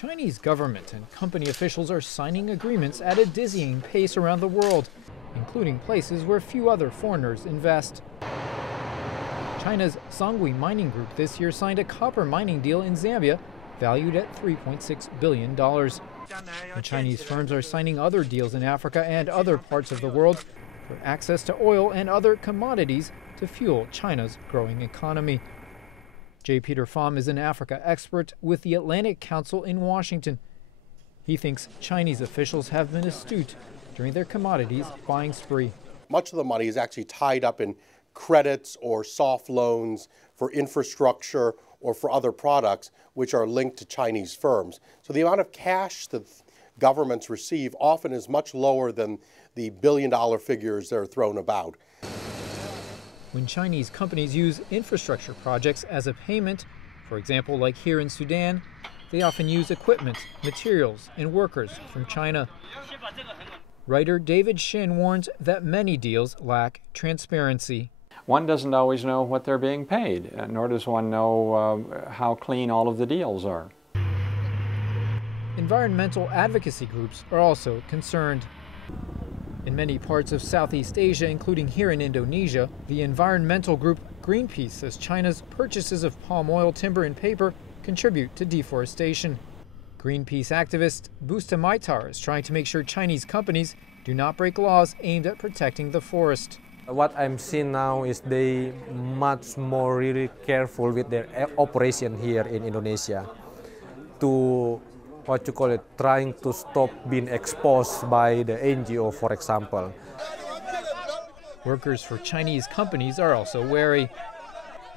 Chinese government and company officials are signing agreements at a dizzying pace around the world, including places where few other foreigners invest. China's Zhonghui Mining Group this year signed a copper mining deal in Zambia valued at $3.6 billion. And Chinese firms are signing other deals in Africa and other parts of the world for access to oil and other commodities to fuel China's growing economy. J. Peter Pham is an Africa expert with the Atlantic Council in Washington. He thinks Chinese officials have been astute during their commodities buying spree. Much of the money is actually tied up in credits or soft loans for infrastructure or for other products which are linked to Chinese firms. So the amount of cash that governments receive often is much lower than the billion-dollar figures that are thrown about. When Chinese companies use infrastructure projects as a payment, for example, like here in Sudan, they often use equipment, materials, and workers from China. Writer David Shin warns that many deals lack transparency. One doesn't always know what they're being paid, nor does one know how clean all of the deals are. Environmental advocacy groups are also concerned. In many parts of Southeast Asia, including here in Indonesia, the environmental group Greenpeace says China's purchases of palm oil, timber, and paper contribute to deforestation. Greenpeace activist Busta Maitar is trying to make sure Chinese companies do not break laws aimed at protecting the forest. What I'm seeing now is they much more really careful with their operation here in Indonesia to trying to stop being exposed by the NGO, for example. Workers for Chinese companies are also wary.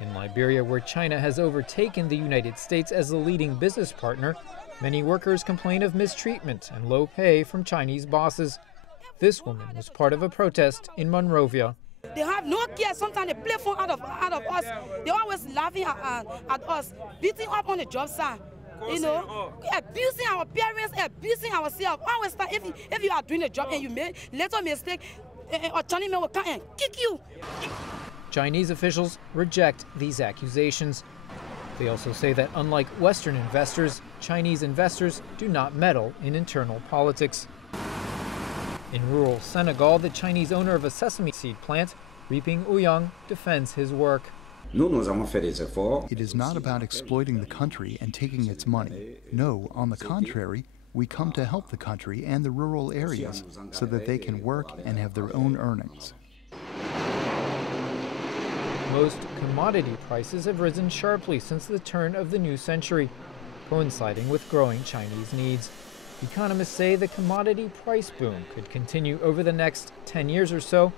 In Liberia, where China has overtaken the United States as the leading business partner, many workers complain of mistreatment and low pay from Chinese bosses. This woman was part of a protest in Monrovia. They have no care. Sometimes they play fun out of us. They're always laughing at us, beating up on the job site. You know, abusing our parents, abusing ourselves. Always, if you are doing a job and you make little mistake, a Chinese man will come and kick you. Chinese officials reject these accusations. They also say that unlike Western investors, Chinese investors do not meddle in internal politics. In rural Senegal, the Chinese owner of a sesame seed plant, Reaping Ouyang, defends his work. It is not about exploiting the country and taking its money. No, on the contrary, we come to help the country and the rural areas so that they can work and have their own earnings. Most commodity prices have risen sharply since the turn of the new century, coinciding with growing Chinese needs. Economists say the commodity price boom could continue over the next 10 years or so,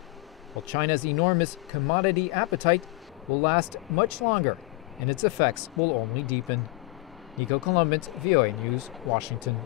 while China's enormous commodity appetite will last much longer, and its effects will only deepen. Nico Columbus, VOA News, Washington.